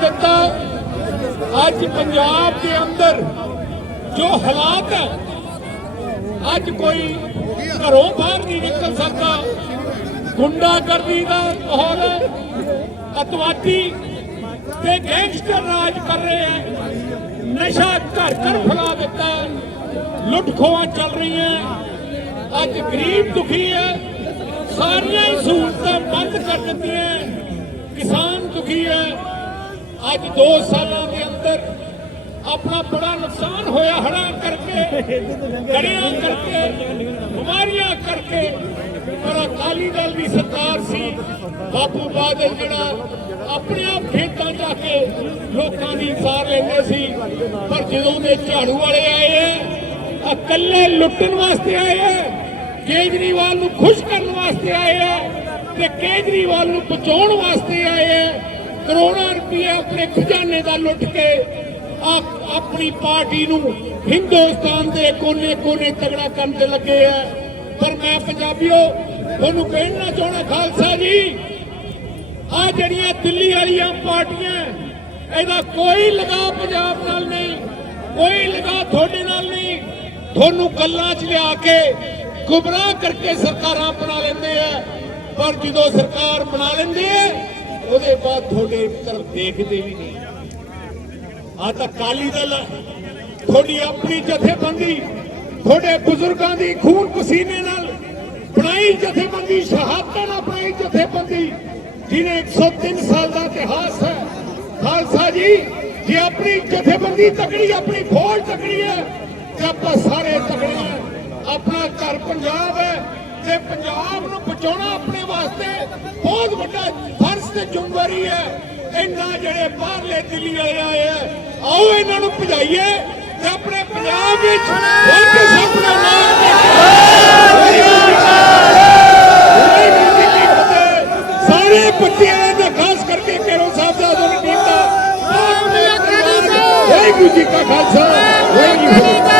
ਦਿੱਤਾ। ਅੱਜ ਪੰਜਾਬ ਦੇ ਅੰਦਰ ਜੋ ਹਾਲਾਤ ਹੈ, ਅੱਜ ਕੋਈ ਘਰੋਂ ਬਾਹਰ ਨਹੀਂ ਨਿਕਲ ਸਕਦਾ। ਗੁੰਡਾਗਰਦੀ ਦਾ ਮਾਹੌਲ ਹੈ। ਅਤਵਾਦੀ ਤੇ ਗੈਂਗਸਟਰ ਰਾਜ ਕਰ ਰਹੇ ਹੈ। ਨਸ਼ਾ ਘਰ ਘਰ ਫੈਲਾ ਦਿੱਤਾ ਲੁੱਟ ਖੋਹਾਂ ਚੱਲ ਰਹੀਆਂ ਅੱਜ ਗਰੀਬ ਦੁਖੀ ਹੈ। ਸਾਰੀਆਂ ਹੀ ਸਹੂਲਤਾਂ ਬੰਦ ਕਰ ਦਿੱਤੀਆਂ ਕਿਸਾਨ ਦੁਖੀ ਹੈ। ਅੱਜ ਦੋ ਸਾਲਾਂ ਦੇ ਅੰਦਰ ਆਪਣਾ ਬੜਾ ਨੁਕਸਾਨ ਹੋਇਆ, ਹੜ੍ਹਾਂ ਕਰਕੇ ਗੜਿਆਂ ਕਰਕੇ, ਬਿਮਾਰੀਆਂ ਕਰਕੇ। ਪਰ ਅਕਾਲੀ ਦਲ ਦੀ ਸਰਕਾਰ ਸੀ, ਬਾਪੂ ਬਾਦਲ ਜਿਹੜਾ ਆਪਣੇ ਆਪ ਖੇਤਾਂ ਜਾ ਕੇ ਲੋਕਾਂ ਦੀ ਸਾਰ ਲੈਂਦੇ ਸੀ। ਪਰ ਜਦੋਂ ਦੇ ਝਾੜੂ ਵਾਲੇ ਆਏ ਆ ਇਕੱਲੇ ਲੁੱਟਣ ਵਾਸਤੇ ਆਏ ਆ, ਕੇਜਰੀਵਾਲ ਨੂੰ ਖੁਸ਼ ਕਰਨ ਵਾਸਤੇ ਆਏ ਆ ਤੇ ਕੇਜਰੀਵਾਲ ਨੂੰ ਬਚਾਉਣ ਵਾਸਤੇ ਆਏ ਆ। ਕਰੋੜਾਂ ਰੁਪਏ ਆਪਣੇ ਖਜ਼ਾਨੇ ਦਾ ਲੁੱਟ ਕੇ ਆਪਣੀ ਪਾਰਟੀ ਨੂੰ ਹਿੰਦੁਸਤਾਨ ਦੇ ਕੋਨੇ-ਕੋਨੇ ਤਗੜਾ ਕਰਨ ਤੇ ਲੱਗੇ ਆ। ਪਰ ਮੈਂ ਪੰਜਾਬੀਓ, ਤੁਹਾਨੂੰ ਕਹਿਣਾ ਚਾਹਣਾ ਖਾਲਸਾ ਜੀ ਆ ਜਿਹੜੀਆਂ ਦਿੱਲੀ ਵਾਲੀਆਂ ਪਾਰਟੀਆਂ, ਇਹਦਾ ਕੋਈ ਲਗਾ ਪੰਜਾਬ ਨਾਲ ਨਹੀਂ, ਕੋਈ ਲਗਾ ਤੁਹਾਡੇ ਨਾਲ ਨਹੀਂ। ਤੁਹਾਨੂੰ ਗੱਲਾਂ 'ਚ ਲਿਆ ਕੇ ਗੁੰਮਰਾਹ ਕਰਕੇ ਸਰਕਾਰਾਂ ਬਣਾ ਲੈਂਦੇ ਆ, ਪਰ ਜਦੋਂ ਸਰਕਾਰ ਬਣਾ ਲੈਂਦੇ ਆ ਉਹਦੇ ਬਾਅਦ ਤੁਹਾਡੇ ਤਰਫ ਦੇਖਦੇ ਵੀ ਨਹੀਂ। ਆ ਤਾਂ ਕਾਲੀ ਦਲ ਤੁਹਾਡੀ ਆਪਣੀ ਜਥੇਬੰਦੀ, ਤੁਹਾਡੇ ਬਜ਼ੁਰਗਾਂ ਦੀ ਖੂਨ ਪਸੀਨੇ ਨਾਲ ਬਣਾਈ ਜਥੇਬੰਦੀ, ਸ਼ਹਾਦਤਾਂ ਨਾਲ ਬਣਾਈ ਜਥੇਬੰਦੀ, ਜਿਹਨੇ 103 ਸਾਲ ਦਾ ਇਤਿਹਾਸ ਹੈ। ਖਾਲਸਾ ਜੀ, ਜੇ ਆਪਣੀ ਜਥੇਬੰਦੀ ਤਕੜੀ, ਆਪਣੀ ਫੌਜ ਤਕੜੀ ਹੈ, ਤੇ ਆਪਾਂ ਸਾਰੇ ਤਕੜੇ ਹਾਂ। ਆਪਣਾ ਘਰ ਪੰਜਾਬ ਹੈ, ਤੇ ਪੰਜਾਬ ਨੂੰ ਬਚਾਉਣਾ ਆਪਣੇ ਵਾਸਤੇ ਬਹੁਤ ਵੱਡਾ ਤੇ ਚੁੰਬਰੀ ਹੈ। ਇੰਨਾ ਜਿਹੜੇ ਬਾਹਰਲੇ ਦਿੱਲੀ ਵਾਲੇ ਆਏ ਆਓ ਇਹਨਾਂ ਨੂੰ ਭਜਾਈਏ ਤੇ ਆਪਣੇ ਪੰਜਾਬ ਵਿੱਚ ਹੋਰ ਕਿਸੇ ਆਪਣਾ ਨਾਮ ਸਾਰੇ ਪੱਤੀਆਂ ਖਾਸ ਕਰਕੇ ਸਾਹਿਬ ਦਾ ਦੋਨ ਵਾਹਿਗੁਰੂ ਜੀ ਕਾ ਖਾਲਸਾ। ਵਾਹਿਗੁਰੂ ਫਤਿਹ।